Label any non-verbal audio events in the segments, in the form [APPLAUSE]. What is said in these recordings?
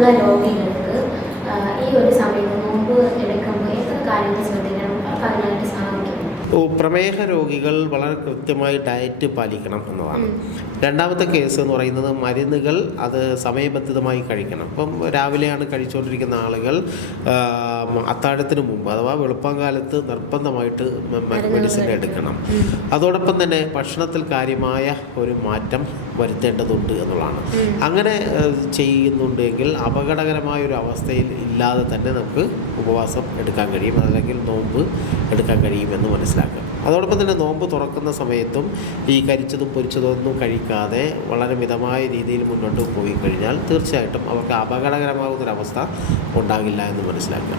ഉള്ള രോഗികൾക്ക് ഈ ഒരു സമയത്ത് നോമ്പ് എടുക്കുമ്പോൾ എത്ര കാര്യങ്ങൾ ശ്രദ്ധിക്കണം? പ്രമേഹ രോഗികൾ വളരെ കൃത്യമായി ഡയറ്റ് പാലിക്കണം എന്നതാണ്. രണ്ടാമത്തെ കേസ് എന്ന് പറയുന്നത് മരുന്നുകൾ അത് സമയബന്ധിതമായി കഴിക്കണം. ഇപ്പം രാവിലെയാണ് കഴിച്ചുകൊണ്ടിരിക്കുന്ന ആളുകൾ അത്താഴത്തിന് മുമ്പ് അഥവാ വെളുപ്പാങ്കാലത്ത് നിർബന്ധമായിട്ട് മെഡിസിൻ എടുക്കണം. അതോടൊപ്പം തന്നെ ഭക്ഷണത്തിൽ കാര്യമായ ഒരു മാറ്റം വരുത്തേണ്ടതുണ്ട് എന്നുള്ളതാണ്. അങ്ങനെ ചെയ്യുന്നുണ്ടെങ്കിൽ അപകടകരമായ ഒരു അവസ്ഥയിൽ ഇല്ലാതെ തന്നെ നമുക്ക് ഉപവാസം എടുക്കാൻ കഴിയും. അല്ലെങ്കിൽ നോമ്പ് എടുക്കാൻ കഴിയും എന്ന് മനസ്സിലാക്കുക. അതോടൊപ്പം തന്നെ നോമ്പ് തുറക്കുന്ന സമയത്തും ഈ കരിച്ചതും പൊരിച്ചതും ഒന്നും കഴിക്കാതെ വളരെ മിതമായ രീതിയിൽ മുന്നോട്ട് പോയി കഴിഞ്ഞാൽ തീർച്ചയായിട്ടും അവർക്ക് അപകടകരമാകുന്നൊരവസ്ഥ ഉണ്ടാകില്ല എന്ന് മനസ്സിലാക്കുക.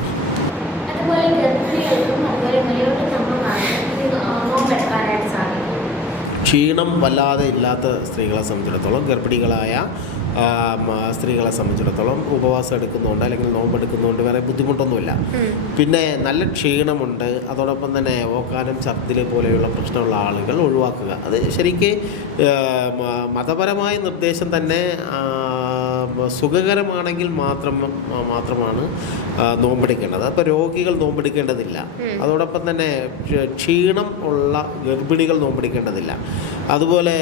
ക്ഷീണം വല്ലാതെ ഇല്ലാത്ത സ്ത്രീകളെ സംബന്ധിച്ചിടത്തോളം ഗർഭിണികളായ സ്ത്രീകളെ സംബന്ധിച്ചിടത്തോളം ഉപവാസം എടുക്കുന്നുണ്ട് അല്ലെങ്കിൽ നോമ്പ് എടുക്കുന്നതുകൊണ്ട് വേറെ ബുദ്ധിമുട്ടൊന്നുമില്ല. പിന്നെ നല്ല ക്ഷീണമുണ്ട്. അതോടൊപ്പം തന്നെ ഓക്കാനം ഛർദിൽ പോലെയുള്ള പ്രശ്നമുള്ള ആളുകൾ ഒഴിവാക്കുക. അത് ശരിക്കും മതപരമായ നിർദ്ദേശം തന്നെ സുഖകരമാണെങ്കിൽ മാത്രം മാത്രമാണ് നോമ്പെടുക്കേണ്ടത്. അപ്പോൾ രോഗികൾ നോമ്പെടുക്കേണ്ടതില്ല. അതോടൊപ്പം തന്നെ ക്ഷീണം ഉള്ള ഗർഭിണികൾ നോമ്പെടുക്കേണ്ടതില്ല. അതുപോലെ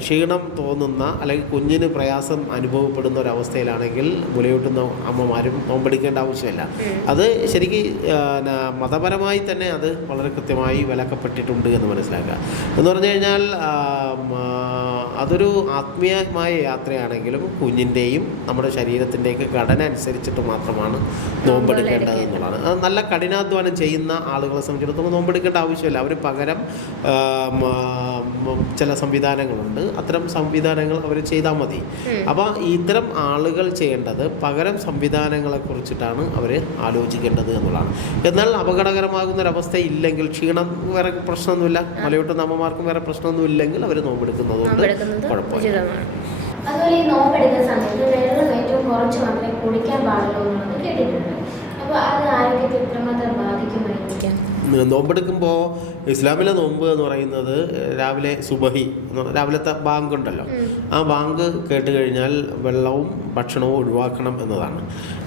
ക്ഷീണം തോന്നുന്ന അല്ലെങ്കിൽ കുഞ്ഞിന് പ്രയാസം അനുഭവപ്പെടുന്ന ഒരവസ്ഥയിലാണെങ്കിൽ മുലയൂട്ടുന്ന അമ്മമാരും നോമ്പെടുക്കേണ്ട ആവശ്യമില്ല. അത് ശരിക്കും മതപരമായി തന്നെ അത് വളരെ കൃത്യമായി വിലക്കപ്പെട്ടിട്ടുണ്ട് എന്ന് മനസ്സിലാക്കുക. എന്ന് പറഞ്ഞു കഴിഞ്ഞാൽ അതൊരു ആത്മീയമായ യാത്രയാണെങ്കിലും കുഞ്ഞിന്റെയും നമ്മുടെ ശരീരത്തിന്റെയൊക്കെ ഘടന അനുസരിച്ചിട്ട് മാത്രമാണ് നോമ്പെടുക്കേണ്ടത് എന്നുള്ളതാണ്. അത് നല്ല കഠിനാധ്വാനം ചെയ്യുന്ന ആളുകളെ സംബന്ധിച്ചിടത്തോളം നോമ്പെടുക്കേണ്ട ആവശ്യമില്ല. അവർ പകരം ചില സംവിധാനങ്ങളുണ്ട്. അത്തരം സംവിധാനങ്ങൾ അവർ ചെയ്താൽ മതി. അപ്പോൾ ഇത്തരം ആളുകൾ ചെയ്യേണ്ടത് പകരം സംവിധാനങ്ങളെ കുറിച്ചിട്ടാണ് അവർ ആലോചിക്കേണ്ടത് എന്നുള്ളതാണ്. എന്നാൽ അപകടകരമാകുന്ന ഒരവസ്ഥ ഇല്ലെങ്കിൽ ക്ഷീണം വേറെ പ്രശ്നമൊന്നുമില്ല. മലയോട്ട് അമ്മമാർക്കും വേറെ പ്രശ്നമൊന്നും ഇല്ലെങ്കിൽ അവർ നോമ്പെടുക്കുന്നതുകൊണ്ട് നോമ്പെടുക്കുന്നത് കുഴപ്പമില്ല. അതുപോലെ ഈ നോമ്പെടുക്കുന്ന സമയത്ത് വെള്ളം ഏറ്റവും കുറച്ച് മാത്രമേ കുടിക്കാൻ പാടുള്ളൂ എന്നുള്ളത് കേട്ടിട്ടുണ്ട്. അപ്പോൾ അത് ആരോഗ്യത്തെ എത്രമാത്രം ബാധിക്കുമായിരിക്കാം നോമ്പെടുക്കുമ്പോൾ ഇസ്ലാമിലെ നോമ്പ് എന്ന് പറയുന്നത് രാവിലെ സുബഹി രാവിലത്തെ ബാങ്ക് ഉണ്ടല്ലോ. ആ ബാങ്ക് കേട്ട് കഴിഞ്ഞാൽ വെള്ളവും ഭക്ഷണവും ഒഴിവാക്കണം എന്നതാണ്.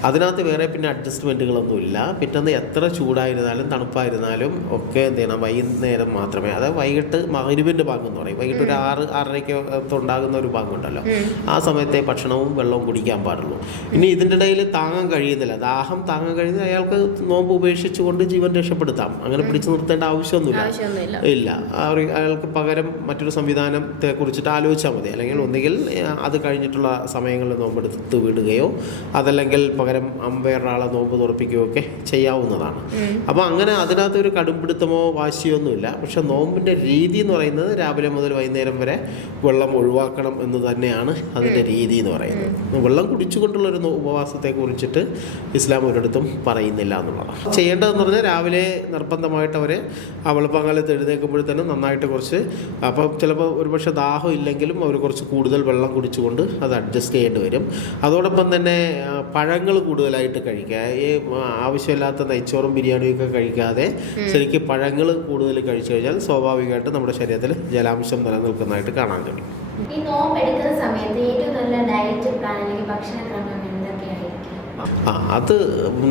അതിനകത്ത് വേറെ പിന്നെ അഡ്ജസ്റ്റ്മെന്റുകളൊന്നുമില്ല പിറ്റേന്ന് എത്ര ചൂടായിരുന്നാലും തണുപ്പായിരുന്നാലും ഒക്കെ എന്ത് ചെയ്യണം? വൈകുന്നേരം മാത്രമേ അതായത് വൈകിട്ട് മകരുവിന്റെ ബാങ്ക് എന്ന് പറയും. വൈകിട്ട് ഒരു ആറ് ആറരയ്ക്ക് ഉണ്ടാകുന്ന ഒരു ബാങ്ക് ഉണ്ടല്ലോ. ആ സമയത്തെ ഭക്ഷണവും വെള്ളവും കുടിക്കാൻ പാടുള്ളൂ. ഇനി ഇതിന്റെ ഇടയിൽ താങ്ങാൻ കഴിയുന്നില്ല. ദാഹം താങ്ങാൻ കഴിയുന്നില്ല അയാൾക്ക് നോമ്പ് ഉപേക്ഷിച്ചുകൊണ്ട് ജീവൻ രക്ഷപ്പെടുത്താം. അങ്ങനെ പിടിച്ചു നിർത്തേണ്ട ആവശ്യമൊന്നുമില്ല. ഇല്ല. അവർ- അയാൾക്ക് പകരം മറ്റൊരു സംവിധാനത്തെ കുറിച്ചിട്ട് ആലോചിച്ചാൽ മതി. അല്ലെങ്കിൽ ഒന്നുകിൽ അത് കഴിഞ്ഞിട്ടുള്ള സമയങ്ങളിൽ നോമ്പെടുത്ത് വിടുകയോ അതല്ലെങ്കിൽ പകരം അമ്പയറാളെ വേറൊരാളെ നോമ്പ് തുറപ്പിക്കുകയോ ഒക്കെ ചെയ്യാവുന്നതാണ്. അപ്പൊ അപ്പോൾ അങ്ങനെ അതിനകത്ത് ഒരു കടുംപിടുത്തമോ വാശിയോ ഒന്നുമില്ല പക്ഷെ നോമ്പിന്റെ രീതി എന്ന് പറയുന്നത് രാവിലെ മുതൽ വൈകുന്നേരം വരെ വെള്ളം ഒഴിവാക്കണം എന്ന് തന്നെയാണ് അതിന്റെ രീതി എന്ന് പറയുന്നത്. വെള്ളം കുടിച്ചുകൊണ്ടുള്ള ഒരു ഉപവാസത്തെ കുറിച്ചിട്ട് ഇസ്ലാം ഒരിടത്തും പറയുന്നില്ല എന്നുള്ളതാണ്. ചെയ്യേണ്ടതെന്ന് പറഞ്ഞാൽ രാവിലെ നിർബന്ധമായിട്ട് അവരെ ആ വെളുപ്പാങ്കാലത്ത് എഴുന്നേൽക്കുമ്പോൾ തന്നെ നന്നായിട്ട് കുറച്ച് അപ്പം ചിലപ്പോൾ ഒരുപക്ഷെ ദാഹം ഇല്ലെങ്കിലും അവർ കുറച്ച് കൂടുതൽ വെള്ളം കുടിച്ചുകൊണ്ട് അത് അഡ്ജസ്റ്റ് ചെയ്യേണ്ടി വരും. അതോടൊപ്പം തന്നെ പഴങ്ങൾ കൂടുതലായിട്ട് കഴിക്കുക. ഈ ആവശ്യമില്ലാത്ത നെയ്ച്ചോറും ബിരിയാണിയും ഒക്കെ കഴിക്കാതെ ശരിക്കും പഴങ്ങൾ കൂടുതൽ കഴിച്ചു കഴിഞ്ഞാൽ സ്വാഭാവികമായിട്ട് നമ്മുടെ ശരീരത്തിൽ ജലാംശം നിലനിൽക്കുന്നതായിട്ട് കാണാൻ കഴിയും. ഈ നോമ്പ് എടുക്കുന്ന സമയത്ത് ഏറ്റവും നല്ല ഡയറ്റ് പ്ലാൻ അല്ലെങ്കിൽ ഭക്ഷണക്രമം ആ അത്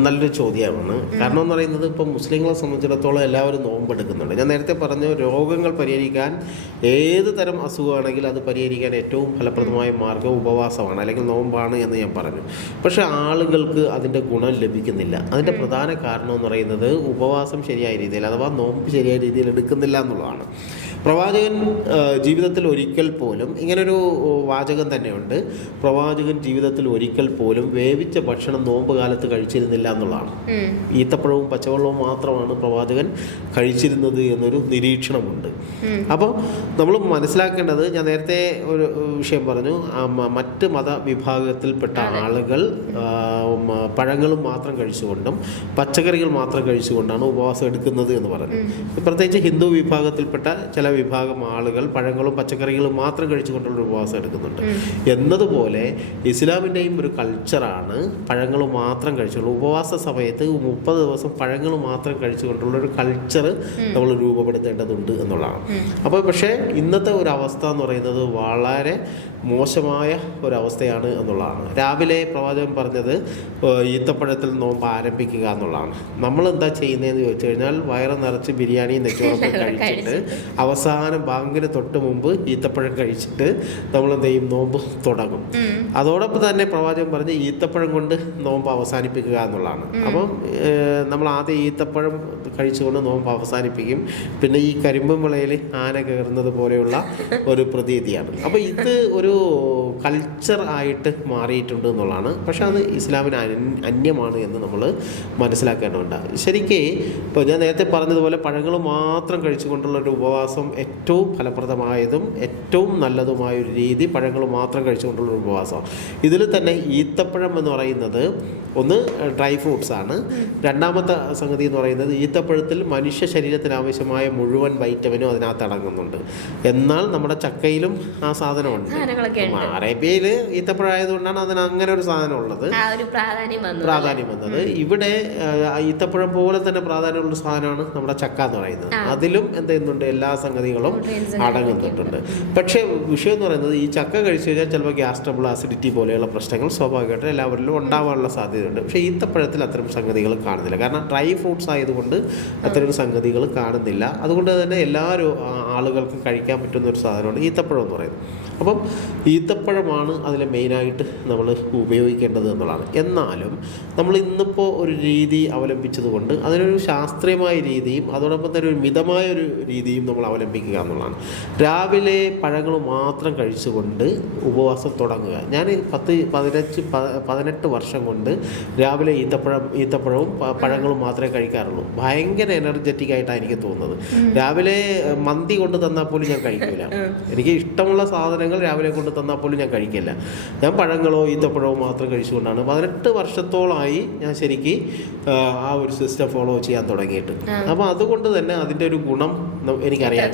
നല്ലൊരു ചോദ്യമാണ്. കാരണം എന്ന് പറയുന്നത് ഇപ്പം മുസ്ലിങ്ങളെ സംബന്ധിച്ചിടത്തോളം എല്ലാവരും നോമ്പെടുക്കുന്നുണ്ട്. ഞാൻ നേരത്തെ പറഞ്ഞു രോഗങ്ങൾ പരിഹരിക്കാൻ ഏത് തരം അസുഖമാണെങ്കിലും അത് പരിഹരിക്കാൻ ഏറ്റവും ഫലപ്രദമായ മാർഗം ഉപവാസമാണ്. അല്ലെങ്കിൽ നോമ്പാണ് എന്ന് ഞാൻ പറഞ്ഞു. പക്ഷെ ആളുകൾക്ക് അതിന്റെ ഗുണം ലഭിക്കുന്നില്ല. അതിന്റെ പ്രധാന കാരണം എന്ന് പറയുന്നത് ഉപവാസം ശരിയായ രീതിയിൽ അഥവാ നോമ്പ് ശരിയായ രീതിയിൽ എടുക്കുന്നില്ല എന്നുള്ളതാണ്. പ്രവാചകൻ ജീവിതത്തിൽ ഒരിക്കൽ പോലും ഇങ്ങനൊരു വാചകം തന്നെയുണ്ട്. പ്രവാചകൻ ജീവിതത്തിൽ ഒരിക്കൽ പോലും വേവിച്ച ഭക്ഷണം നോമ്പ് കാലത്ത് കഴിച്ചിരുന്നില്ല എന്നുള്ളതാണ്. ഈത്തപ്പഴവും പച്ചവെള്ളവും മാത്രമാണ് പ്രവാചകൻ കഴിച്ചിരുന്നത് എന്നൊരു നിരീക്ഷണമുണ്ട്. അപ്പോൾ നമ്മൾ മനസ്സിലാക്കേണ്ടത് ഞാൻ നേരത്തെ ഒരു വിഷയം പറഞ്ഞു മറ്റ് മത വിഭാഗത്തിൽപ്പെട്ട മതവിഭാഗത്തിൽപ്പെട്ട ആളുകൾ പഴങ്ങളും മാത്രം കഴിച്ചുകൊണ്ടും പച്ചക്കറികൾ മാത്രം കഴിച്ചുകൊണ്ടാണ് ഉപവാസം എടുക്കുന്നത് എന്ന് പറഞ്ഞു പ്രത്യേകിച്ച് ഹിന്ദു വിഭാഗത്തിൽപ്പെട്ട ചില വിഭാഗം ആളുകൾ പഴങ്ങളും പച്ചക്കറികളും മാത്രം കഴിച്ചുകൊണ്ടുള്ള ഉപവാസം എടുക്കുന്നുണ്ട്. എന്നതുപോലെ ഇസ്ലാമിന്റെയും ഒരു കൾച്ചറാണ് പഴങ്ങൾ മാത്രം കഴിച്ചുകൊണ്ട് ഉപവാസ സമയത്ത് മുപ്പത് ദിവസം പഴങ്ങൾ മാത്രം കഴിച്ചുകൊണ്ടുള്ള ഒരു കൾച്ചർ നമ്മൾ രൂപപ്പെടുത്തേണ്ടതുണ്ട് എന്നുള്ളതാണ്. അപ്പോൾ പക്ഷേ ഇന്നത്തെ ഒരു അവസ്ഥ എന്ന് പറയുന്നത് വളരെ മോശമായ ഒരവസ്ഥയാണ് എന്നുള്ളതാണ്. രാവിലെ പ്രവാചകൻ പറഞ്ഞത് ഈത്തപ്പഴത്തിൽ നോമ്പ് ആരംഭിക്കുക എന്നുള്ളതാണ്. നമ്മൾ എന്താ ചെയ്യുന്നതെന്ന് ചോദിച്ചു കഴിഞ്ഞാൽ വയറ് നിറച്ച് ബിരിയാണി നെച്ചോറൊക്കെ കഴിച്ചിട്ട്. അവസാനം ബാങ്കിന് തൊട്ട് മുമ്പ് ഈത്തപ്പഴം കഴിച്ചിട്ട് നമ്മൾ എന്ത് ചെയ്യും? നോമ്പ് തുടങ്ങും. അതോടൊപ്പം തന്നെ പ്രവാചകൻ പറഞ്ഞ് ഈത്തപ്പഴം കൊണ്ട് നോമ്പ് അവസാനിപ്പിക്കുക എന്നുള്ളതാണ്. അപ്പം നമ്മൾ ആദ്യം ഈത്തപ്പഴം കഴിച്ചുകൊണ്ട് നോമ്പ് അവസാനിപ്പിക്കും. പിന്നെ ഈ കരിമ്പും വിളയിൽ ആന കയറുന്നത് പോലെയുള്ള ഒരു പ്രതീതിയാണ്. അപ്പോൾ ഇത് ഒരു കൾച്ചർ ആയിട്ട് മാറിയിട്ടുണ്ട് എന്നുള്ളതാണ്. പക്ഷെ അത് ഇസ്ലാമിന് അന്യമാണ് എന്ന് നമ്മൾ മനസ്സിലാക്കേണ്ടതുണ്ട്. ശരിക്കും ഇപ്പോൾ ഞാൻ നേരത്തെ പറഞ്ഞതുപോലെ പഴങ്ങൾ മാത്രം കഴിച്ചുകൊണ്ടുള്ള ഒരു ഉപവാസം ഏറ്റവും ഫലപ്രദമായതും ഏറ്റവും നല്ലതുമായ ഒരു രീതി പഴങ്ങൾ മാത്രം കഴിച്ചുകൊണ്ടുള്ള ഒരു ഉപവാസമാണ് ഇതിൽ തന്നെ ഈത്തപ്പഴം എന്ന് പറയുന്നത് ഒന്ന് ഡ്രൈ ഫ്രൂട്ട്സ് ആണ്. രണ്ടാമത്തെ സംഗതി എന്ന് പറയുന്നത് ഈത്തപ്പഴത്തിൽ മനുഷ്യ ശരീരത്തിന് ആവശ്യമായ മുഴുവൻ വൈറ്റമിനും അതിനകത്ത് അടങ്ങുന്നുണ്ട്. എന്നാൽ നമ്മുടെ ചക്കയിലും ആ സാധനമുണ്ട്. അറേബ്യയിൽ ഈത്തപ്പഴമായതുകൊണ്ടാണ് അതിന് അങ്ങനെ ഒരു സാധനം ഉള്ളത് പ്രാധാന്യം വന്നു പ്രാധാന്യം വന്നത്. ഇവിടെ ഈത്തപ്പഴം പോലെ തന്നെ പ്രാധാന്യമുള്ള സാധനമാണ് നമ്മുടെ ചക്ക എന്ന് പറയുന്നത്. അതിലും എന്ത് ചെയ്യുന്നുണ്ട് എല്ലാ സംഗതികളും അടങ്ങുന്നിട്ടുണ്ട് പക്ഷേ വിഷയം എന്ന് പറയുന്നത് ഈ ചക്ക കഴിച്ചു കഴിഞ്ഞാൽ ചിലപ്പോൾ ഗ്യാസ് ട്രബിൾ ആസിഡിറ്റി പോലെയുള്ള പ്രശ്നങ്ങൾ സ്വാഭാവികമായിട്ടും എല്ലാവരിലും ഉണ്ടാവാനുള്ള സാധ്യതയുണ്ട്. പക്ഷേ ഈത്തപ്പഴത്തിൽ അത്തരം സംഗതികൾ കാണുന്നില്ല. കാരണം ഡ്രൈ ഫ്രൂട്ട്സ് ആയതുകൊണ്ട് അത്തരം സംഗതികൾ കാണുന്നില്ല. അതുകൊണ്ട് തന്നെ എല്ലാ ആളുകൾക്കും കഴിക്കാൻ പറ്റുന്ന ഒരു സാധനമാണ് ഈത്തപ്പഴം എന്ന് പറയുന്നത്. അപ്പം ഈത്തപ്പഴമാണ് അതിൽ മെയിനായിട്ട് നമ്മൾ ഉപയോഗിക്കേണ്ടത് എന്നുള്ളതാണ്. എന്നാലും നമ്മൾ ഇന്നിപ്പോൾ ഒരു രീതി അവലംബിച്ചതുകൊണ്ട് അതിനൊരു ശാസ്ത്രീയമായ രീതിയും അതോടൊപ്പം തന്നെ ഒരു മിതമായ ഒരു രീതിയും നമ്മൾ അവലംബിക്കുക എന്നുള്ളതാണ്. രാവിലെ പഴങ്ങൾ മാത്രം കഴിച്ചുകൊണ്ട് ഉപവാസം തുടങ്ങുക. ഞാൻ പത്ത് പതിനഞ്ച് പതിനെട്ട് വർഷം കൊണ്ട് രാവിലെ ഈത്തപ്പഴം ഈത്തപ്പഴവും പഴങ്ങളും മാത്രമേ കഴിക്കാറുള്ളൂ. ഭയങ്കര എനർജറ്റിക് ആയിട്ടാണ് എനിക്ക് തോന്നുന്നത്. രാവിലെ മന്തി കൊണ്ട് തന്നാൽ പോലും ഞാൻ കഴിക്കില്ല [LAUGHS] എനിക്ക് ഇഷ്ടമുള്ള സാധനങ്ങൾ രാവിലെ കൊണ്ട് തന്നാൽ പോലും ഞാൻ കഴിക്കില്ല. ഞാൻ പഴങ്ങളോ ഈത്തപ്പഴമോ മാത്രം കഴിച്ചുകൊണ്ടാണ് പതിനെട്ട് വർഷത്തോളമായി ഞാൻ ശരിക്ക് ആ ഒരു സിസ്റ്റം ഫോളോ ചെയ്യാൻ തുടങ്ങിയിട്ട്. അപ്പോൾ അതുകൊണ്ട് തന്നെ അതിന്റെ ഒരു ഗുണം എനിക്കറിയാം.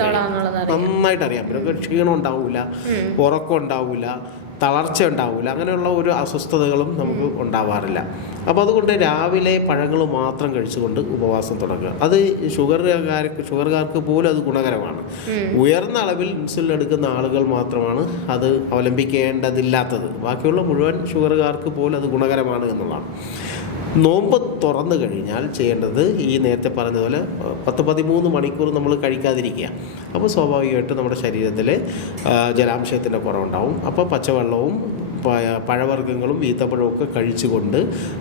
നന്നായിട്ട് അറിയാം. പിന്നെ ക്ഷീണം ഉണ്ടാവില്ല ഉറക്കം ഉണ്ടാവില്ല തളർച്ച ഉണ്ടാവില്ല അങ്ങനെയുള്ള ഒരു അസ്വസ്ഥതകളും നമുക്ക് ഉണ്ടാവാറില്ല. അപ്പോൾ അതുകൊണ്ട് രാവിലെ പഴങ്ങൾ മാത്രം കഴിച്ചുകൊണ്ട് ഉപവാസം തുടങ്ങുക. അത് ഷുഗർകാർക്ക് ഷുഗർകാർക്ക് പോലും അത് ഗുണകരമാണ്. ഉയർന്ന അളവിൽ ഇൻസുലിൻ എടുക്കുന്ന ആളുകൾ മാത്രമാണ് അത് അവലംബിക്കേണ്ടതില്ലാത്തത്. ബാക്കിയുള്ള മുഴുവൻ ഷുഗറുകാർക്ക് പോലും അത് ഗുണകരമാണ് എന്നുള്ളതാണ്. നോമ്പ് തുറന്നു കഴിഞ്ഞാൽ ചെയ്യേണ്ടത് ഈ നേരത്തെ പറഞ്ഞതുപോലെ പത്ത് പതിമൂന്ന് മണിക്കൂർ നമ്മൾ കഴിക്കാതിരിക്കുക. അപ്പോൾ സ്വാഭാവികമായിട്ട് നമ്മുടെ ശരീരത്തിൽ ജലാംശത്തിന്റെ കുറവുണ്ടാവും. അപ്പോൾ പച്ചവെള്ളവും പഴവർഗങ്ങളും ഈത്തപ്പഴവും ഒക്കെ കഴിച്ചുകൊണ്ട്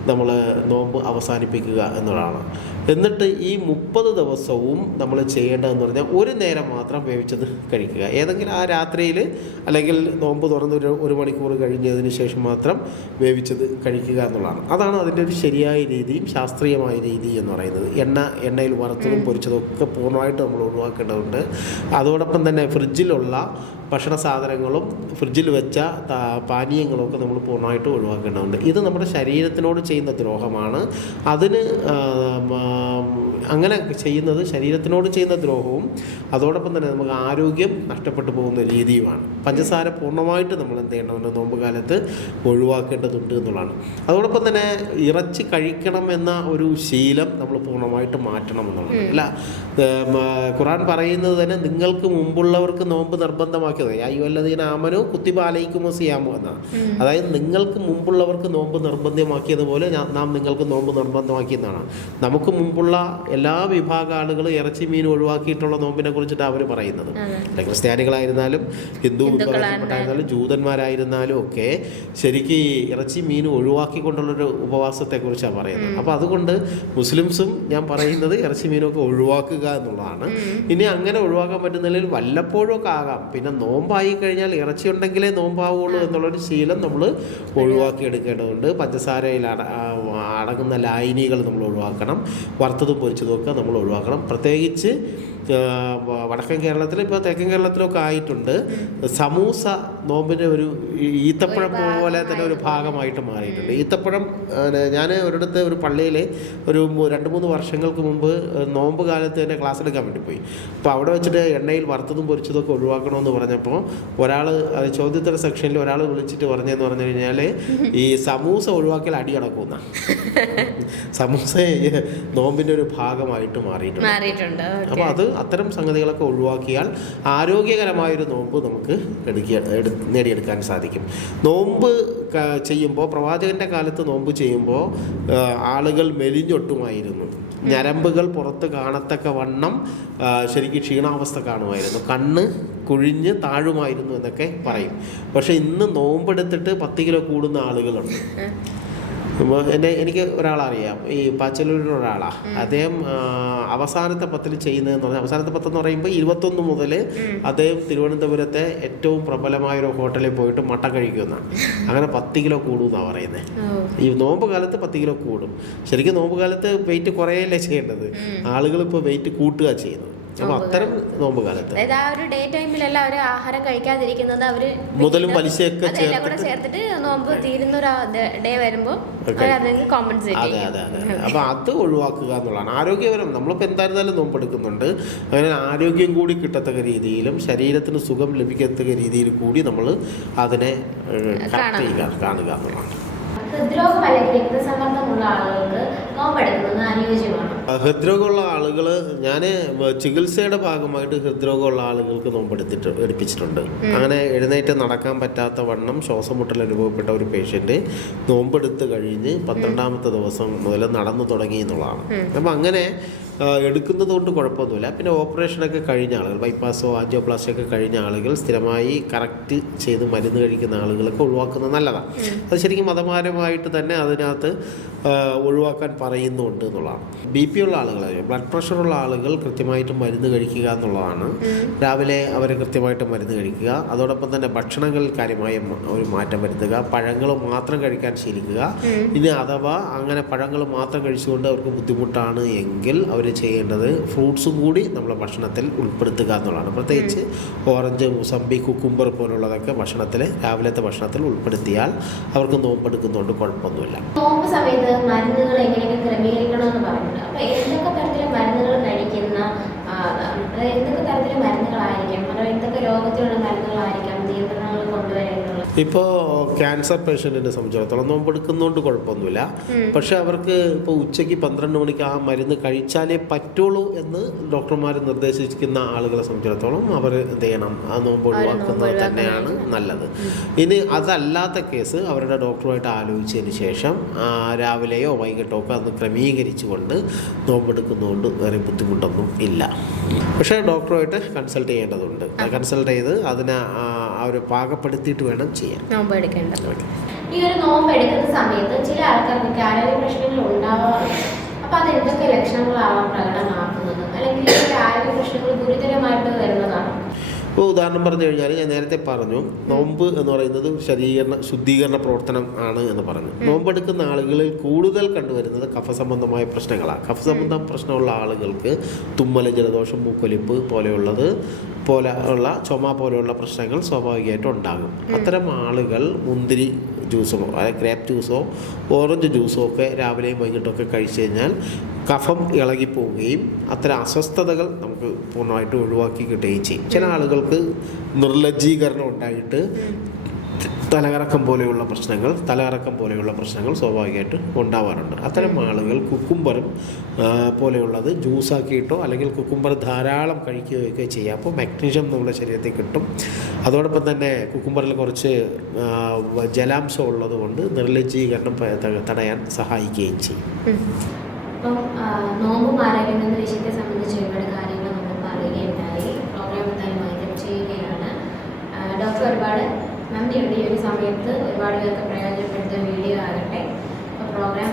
നമ്മൾ നോമ്പ് അവസാനിപ്പിക്കുക എന്നുള്ളതാണ്. എന്നിട്ട് ഈ മുപ്പത് ദിവസവും നമ്മൾ ചെയ്യേണ്ടതെന്ന് പറഞ്ഞാൽ ഒരു നേരം മാത്രം വേവിച്ചത് കഴിക്കുക. ഏതെങ്കിലും ആ രാത്രിയിൽ അല്ലെങ്കിൽ നോമ്പ് തുറന്ന് ഒരു ഒരു മണിക്കൂർ കഴിഞ്ഞതിന് ശേഷം മാത്രം വേവിച്ചത് കഴിക്കുക എന്നുള്ളതാണ്. അതാണ് അതിന്റെ ഒരു ശരിയായ രീതിയും ശാസ്ത്രീയമായ രീതി എന്ന് പറയുന്നത്. എണ്ണ എണ്ണയിൽ വറുത്തതും പൊരിച്ചതും ഒക്കെ പൂർണമായിട്ട് നമ്മൾ ഒഴിവാക്കേണ്ടതുണ്ട്. അതോടൊപ്പം തന്നെ ഫ്രിഡ്ജിലുള്ള ഭക്ഷണ സാധനങ്ങളും ഫ്രിഡ്ജിൽ വെച്ച പാനീയങ്ങളൊക്കെ പാനീയങ്ങളും ഒക്കെ നമ്മൾ പൂർണമായിട്ട് ഒഴിവാക്കേണ്ടതുണ്ട്. ഇത് നമ്മുടെ ശരീരത്തിനോട് ചെയ്യുന്ന ദ്രോഹമാണ്. അതിന് അങ്ങനെ ചെയ്യുന്നത് ശരീരത്തിനോട് ചെയ്യുന്ന ദ്രോഹവും അതോടൊപ്പം തന്നെ നമുക്ക് ആരോഗ്യം നഷ്ടപ്പെട്ടു പോകുന്ന രീതിയുമാണ്. പഞ്ചസാര പൂർണമായിട്ട് നമ്മൾ എന്ത് ചെയ്യേണ്ടതുണ്ട്? നോമ്പ് കാലത്ത് ഒഴിവാക്കേണ്ടതുണ്ട് എന്നുള്ളതാണ്. അതോടൊപ്പം തന്നെ ഇറച്ചി കഴിക്കണം എന്ന ഒരു ശീലം നമ്മൾ പൂർണമായിട്ട് മാറ്റണം എന്നുള്ളത് അല്ല ഖുറാൻ പറയുന്നത് തന്നെ നിങ്ങൾക്ക് മുമ്പുള്ളവർക്ക് നോമ്പ് നിർബന്ധമാക്കിയത് അയ്യോ അല്ലതീന ആമനോ കുത്തിപാലയിക്കുമോ സിയാമോ എന്നാണ് അതായത് നിങ്ങൾക്ക് മുമ്പുള്ളവർക്ക് നോമ്പ് നിർബന്ധമാക്കിയതുപോലെ നാം നിങ്ങൾക്ക് നോമ്പ് നിർബന്ധമാക്കിയെന്നാണ്. നമുക്ക് മുമ്പുള്ള എല്ലാ വിഭാഗ ആളുകളും ഇറച്ചി മീൻ ഒഴിവാക്കിയിട്ടുള്ള നോമ്പിനെ കുറിച്ചിട്ട് അവർ പറയുന്നത്. ക്രിസ്ത്യാനികളായിരുന്നാലും ഹിന്ദു വിഭാഗത്തിൽപ്പെട്ടായിരുന്നാലും ജൂതന്മാരായിരുന്നാലും ഒക്കെ ശരിക്കും ഈ ഇറച്ചി മീൻ ഒഴിവാക്കിക്കൊണ്ടുള്ളൊരു ഉപവാസത്തെക്കുറിച്ചാണ് പറയുന്നത്. അപ്പോൾ അതുകൊണ്ട് മുസ്ലിംസും ഞാൻ പറയുന്നത് ഇറച്ചി മീനൊക്കെ ഒഴിവാക്കുക എന്നുള്ളതാണ്. ഇനി അങ്ങനെ ഒഴിവാക്കാൻ പറ്റുന്നില്ലെങ്കിൽ വല്ലപ്പോഴും ഒക്കെ ആകാം. പിന്നെ നോമ്പായി കഴിഞ്ഞാൽ ഇറച്ചി ഉണ്ടെങ്കിലേ നോമ്പാവുള്ളൂ എന്നുള്ളൊരു ശീലം നമ്മൾ ഒഴിവാക്കി എടുക്കേണ്ടതുണ്ട് പഞ്ചസാരയിൽ അടങ്ങുന്ന ലായനികൾ നമ്മൾ ഒഴിവാക്കണം വറുത്തതും പൊരിച്ചതും ഒക്കെ നമ്മൾ ഒഴിവാക്കണം പ്രത്യേകിച്ച് വടക്കൻ കേരളത്തിൽ ഇപ്പോൾ തെക്കൻ കേരളത്തിലൊക്കെ ആയിട്ടുണ്ട്. സമൂസ നോമ്പിന്റെ ഒരു ഈത്തപ്പഴം പോലെ തന്നെ ഒരു ഭാഗമായിട്ട് മാറിയിട്ടുണ്ട്. ഈത്തപ്പഴം ഞാൻ ഒരിടത്ത് ഒരു പള്ളിയിൽ ഒരു രണ്ട് മൂന്ന് വർഷങ്ങൾക്ക് മുമ്പ് നോമ്പ് കാലത്ത് തന്നെ ക്ലാസ് എടുക്കാൻ വേണ്ടി പോയി. അപ്പോൾ അവിടെ വെച്ചിട്ട് എണ്ണയിൽ വറുത്തതും പൊരിച്ചതൊക്കെ ഒഴിവാക്കണമെന്ന് പറഞ്ഞപ്പോൾ ഒരാൾ ചോദ്യത്തര സെക്ഷനിൽ ഒരാൾ വിളിച്ചിട്ട് പറഞ്ഞതെന്ന് പറഞ്ഞു കഴിഞ്ഞാൽ ഈ സമൂസ ഒഴിവാക്കിയാൽ അടി നടക്കുന്ന [LAUGHS] സമൂസ നോമ്പിന്റെ ഒരു ഭാഗമായിട്ട് മാറിയിട്ടുണ്ട്. അപ്പോൾ അത് അത്തരം സംഗതികളൊക്കെ ഒഴിവാക്കിയാൽ ആരോഗ്യകരമായൊരു നോമ്പ് നമുക്ക് എടുക്കുക എടു നേടിയെടുക്കാൻ സാധിക്കും. നോമ്പ് ചെയ്യുമ്പോൾ പ്രവാചകന്റെ കാലത്ത് നോമ്പ് ചെയ്യുമ്പോൾ ആളുകൾ മെലിഞ്ഞൊട്ടുമായിരുന്നു. ഞരമ്പുകൾ പുറത്ത് കാണത്തക്ക വണ്ണം ശരിക്കും ക്ഷീണാവസ്ഥ കാണുമായിരുന്നു. കണ്ണ് കുഴിഞ്ഞ് താഴുമായിരുന്നു എന്നൊക്കെ പറയും. പക്ഷേ ഇന്ന് നോമ്പെടുത്തിട്ട് പത്ത് കിലോ കൂടുന്ന ആളുകളുണ്ട്. അപ്പോൾ എന്റെ എനിക്ക് ഒരാളറിയാം. ഈ പാച്ചലൂരിൽ ഒരാളാ അദ്ദേഹം അവസാനത്തെ പത്തിൽ ചെയ്യുന്നതെന്ന് പറഞ്ഞാൽ അവസാനത്തെ പത്ത് എന്ന് പറയുമ്പോൾ ഇരുപത്തൊന്ന് മുതൽ അദ്ദേഹം തിരുവനന്തപുരത്തെ ഏറ്റവും പ്രബലമായ ഒരു ഹോട്ടലിൽ പോയിട്ട് മട്ട കഴിക്കുന്ന അങ്ങനെ പത്ത് കിലോ കൂടുമെന്നാണ് പറയുന്നത് ഈ നോമ്പ് കാലത്ത് പത്ത് കിലോ കൂടും. ശരിക്കും നോമ്പ് കാലത്ത് വെയിറ്റ് കുറയല്ലേ ചെയ്യേണ്ടത്? ആളുകൾ ഇപ്പോൾ വെയിറ്റ് കൂട്ടുക ചെയ്യുന്നത്. അത്തരം നോമ്പ് കാലത്ത് അതായത് ആ ഒരു ഡേ ടൈമിലല്ല അവർ ആഹാരം കഴിക്കാതിരിക്കുന്നത് അവർ മുതലും പലിശയൊക്കെ കൂടെ ചേർത്തിട്ട് നോമ്പ് തീരുന്ന ഒരു ഡേ വരുമ്പോ Okay. അവരതെങ്കിൽ കോമ്പൻസേറ്റ് അതെ അതെ അതെ അപ്പോൾ അത് ഒഴിവാക്കുക എന്നുള്ളതാണ്. ആരോഗ്യപരം നമ്മളിപ്പോൾ എന്തായിരുന്നാലും നോമ്പെടുക്കുന്നുണ്ട്. അങ്ങനെ ആരോഗ്യം കൂടി കിട്ടത്തക്ക രീതിയിലും ശരീരത്തിന് സുഖം ലഭിക്കത്തക്ക രീതിയിൽ കൂടി നമ്മൾ അതിനെ കറക്റ്റ് ചെയ്യുക കാണുക എന്നുള്ളതാണ്. ഹൃദ്രോഗം അല്ലെങ്കിൽ രക്തസമ്മർദ്ദമുള്ള ആളുകൾക്ക് നോമ്പെടുക്കുന്നത് അനുയോജ്യമാണ്. ഹൃദ്രോഗമുള്ള ആളുകൾ ഞാൻ ചികിത്സയുടെ ഭാഗമായിട്ട് ഹൃദ്രോഗമുള്ള ആളുകൾക്ക് നോമ്പെടുത്തിട്ട് എടുപ്പിച്ചിട്ടുണ്ട്. അങ്ങനെ എഴുന്നേറ്റ് നടക്കാൻ പറ്റാത്ത വണ്ണം ശ്വാസം മുട്ടൽ അനുഭവപ്പെട്ട ഒരു പേഷ്യന്റ് നോമ്പെടുത്ത് കഴിഞ്ഞ് പന്ത്രണ്ടാമത്തെ ദിവസം മുതൽ നടന്നു തുടങ്ങി എന്നുള്ളതാണ്. അപ്പം അങ്ങനെ എടുക്കുന്നത് കൊണ്ട് കുഴപ്പമൊന്നുമില്ല. പിന്നെ ഓപ്പറേഷനൊക്കെ കഴിഞ്ഞ ആളുകൾ ബൈപ്പാസോ ആൻജിയോപ്ലാസ്റ്റോ ഒക്കെ കഴിഞ്ഞ ആളുകൾ സ്ഥിരമായി കറക്റ്റ് ചെയ്ത് മരുന്ന് കഴിക്കുന്ന ആളുകളൊക്കെ ഒഴിവാക്കുന്നത് നല്ലതാണ് അത് ശരിക്കും മതപരമായിട്ട് തന്നെ അതിനകത്ത് ഒഴിവാക്കാൻ പറയുന്നുണ്ട് എന്നുള്ളതാണ്. ബി പി ഉള്ള ആളുകൾ ബ്ലഡ് പ്രഷറുള്ള ആളുകൾ കൃത്യമായിട്ട് മരുന്ന് കഴിക്കുക എന്നുള്ളതാണ്. രാവിലെ അവർ കൃത്യമായിട്ട് മരുന്ന് കഴിക്കുക. അതോടൊപ്പം തന്നെ ഭക്ഷണങ്ങളിൽ കാര്യമായ ഒരു മാറ്റം വരുത്തുക. പഴങ്ങൾ മാത്രം കഴിക്കാൻ ശീലിക്കുക. ഇനി അഥവാ അങ്ങനെ പഴങ്ങൾ മാത്രം കഴിച്ചുകൊണ്ട് അവർക്ക് ബുദ്ധിമുട്ടാണ് എങ്കിൽ അവർ ചെയ്യേണ്ടത് ഫ്രൂട്ട്സും കൂടി നമ്മളെ ഭക്ഷണത്തിൽ ഉൾപ്പെടുത്തുക എന്നുള്ളതാണ്. പ്രത്യേകിച്ച് ഓറഞ്ച് മുസമ്പി കുക്കുംബർ പോലുള്ളതൊക്കെ ഭക്ഷണത്തിൽ രാവിലത്തെ ഭക്ഷണത്തിൽ ഉൾപ്പെടുത്തിയാൽ അവർക്ക് നോമ്പെടുക്കുന്നതുകൊണ്ട് കുഴപ്പമൊന്നുമില്ല. നോമ്പ് സമയത്ത് മരുന്നുകൾ എങ്ങനെയൊക്കെ ക്രമീകരിക്കണമെന്ന് പറയുന്നുണ്ട് അപ്പോൾ എന്തൊക്കെ തരത്തിലെ മരുന്നുകൾ കഴിക്കുന്ന എന്തൊക്കെ തരത്തിലെ മരുന്നുകളായിരിക്കാം? എന്തൊക്കെ രോഗത്തിലുള്ള മരുന്നുകളായിരിക്കാം? കൊണ്ടുവരേണ്ടത് ഇപ്പോൾ ക്യാൻസർ പേഷ്യന്റിനെ സംബന്ധിച്ചിടത്തോളം നോമ്പെടുക്കുന്നതുകൊണ്ട് കുഴപ്പമൊന്നുമില്ല. പക്ഷെ അവർക്ക് ഇപ്പോൾ ഉച്ചയ്ക്ക് പന്ത്രണ്ട് മണിക്ക് ആ മരുന്ന് കഴിച്ചാലേ പറ്റുള്ളൂ എന്ന് ഡോക്ടർമാർ നിർദ്ദേശിക്കുന്ന ആളുകളെ സംബന്ധിച്ചിടത്തോളം അവർ എന്ത് ചെയ്യണം? ആ നോമ്പ് ഒഴിവാക്കുന്നത് തന്നെയാണ് നല്ലത്. ഇനി അതല്ലാത്ത കേസ് അവരുടെ ഡോക്ടറുമായിട്ട് ആലോചിച്ചതിന് ശേഷം രാവിലെയോ വൈകിട്ടോ ഒക്കെ അത് ക്രമീകരിച്ചുകൊണ്ട് നോമ്പെടുക്കുന്നതുകൊണ്ട് വേറെ ബുദ്ധിമുട്ടൊന്നും ഇല്ല. പക്ഷേ ഡോക്ടറുമായിട്ട് കൺസൾട്ട് ചെയ്യേണ്ടതുണ്ട്. കൺസൾട്ട് ചെയ്ത് അതിനെ ആ, ഒരു പാകപ്പെടുത്തിയിട്ട് വേണം ചെയ്യാൻ. നോമ്പ് എടുക്കേണ്ടത്. ഈ ഒരു നോമ്പ് എടുക്കുന്ന സമയത്ത് ചില ആൾക്കാർക്ക് ആരോഗ്യ പ്രശ്നങ്ങൾ ഉണ്ടാവാറുണ്ട്. അപ്പൊ അത് എന്തൊക്കെ ലക്ഷണങ്ങളാവാം പ്രകടമാക്കുന്നത്? അല്ലെങ്കിൽ ആരോഗ്യ പ്രശ്നങ്ങൾ ഗുരുതരമായിട്ട് വരുന്നതാണ്? ഇപ്പോൾ ഉദാഹരണം പറഞ്ഞു കഴിഞ്ഞാൽ ഞാൻ നേരത്തെ പറഞ്ഞു നോമ്പ് എന്ന് പറയുന്നത് ശരീകരണ ശുദ്ധീകരണ പ്രവർത്തനം ആണ് എന്ന് പറഞ്ഞു. നോമ്പെടുക്കുന്ന ആളുകളിൽ കൂടുതൽ കണ്ടുവരുന്നത് കഫസംബന്ധമായ പ്രശ്നങ്ങളാണ്. കഫസംബന്ധ പ്രശ്നമുള്ള ആളുകൾക്ക് തുമ്മൽ ജലദോഷം മൂക്കൊലിപ്പ് പോലെയുള്ളത് പോലെ ഉള്ള ചുമ പോലെയുള്ള പ്രശ്നങ്ങൾ സ്വാഭാവികമായിട്ടും ഉണ്ടാകും. അത്തരം ആളുകൾ മുന്തിരി ജ്യൂസോ അതായത് ഗ്രേപ്പ് ജ്യൂസോ ഓറഞ്ച് ജ്യൂസോ ഒക്കെ രാവിലെയും വൈകിട്ടൊക്കെ കഴിച്ചു കഴിഞ്ഞാൽ കഫം ഇളകിപ്പോവുകയും അത്തരം അസ്വസ്ഥതകൾ നമുക്ക് പൂർണമായിട്ട് ഒഴിവാക്കി കിട്ടുകയും ചെയ്യും. ചില ആളുകൾക്ക് നിർലജ്ജീകരണം ഉണ്ടായിട്ട് തലകറക്കം പോലെയുള്ള പ്രശ്നങ്ങൾ തലകറക്കം പോലെയുള്ള പ്രശ്നങ്ങൾ സ്വാഭാവികമായിട്ട് ഉണ്ടാവാറുണ്ട്. അത്തരം ആളുകൾ കുക്കുംബറും പോലെയുള്ളത് ജ്യൂസാക്കിയിട്ടോ അല്ലെങ്കിൽ കുക്കുംബർ ധാരാളം കഴിക്കുകയൊക്കെ ചെയ്യാം. അപ്പോൾ മാഗ്നീഷ്യം നമ്മുടെ ശരീരത്തിൽ കിട്ടും. അതോടൊപ്പം തന്നെ കുക്കുംബറിൽ കുറച്ച് ജലാംശം ഉള്ളതുകൊണ്ട് നിർലജ്ജീകരണം തടയാൻ സഹായിക്കുകയും ചെയ്യും. നമ്മൾ പ്രോഗ്രാം ഡോക്ടർ ഒരുപാട് നന്ദിയുണ്ട് ഈ ഒരു സമയത്ത് ഒരുപാട് പേർക്ക് പ്രയോജനപ്പെടുത്തിയ വീഡിയോ ആകട്ടെ. പ്രോഗ്രാം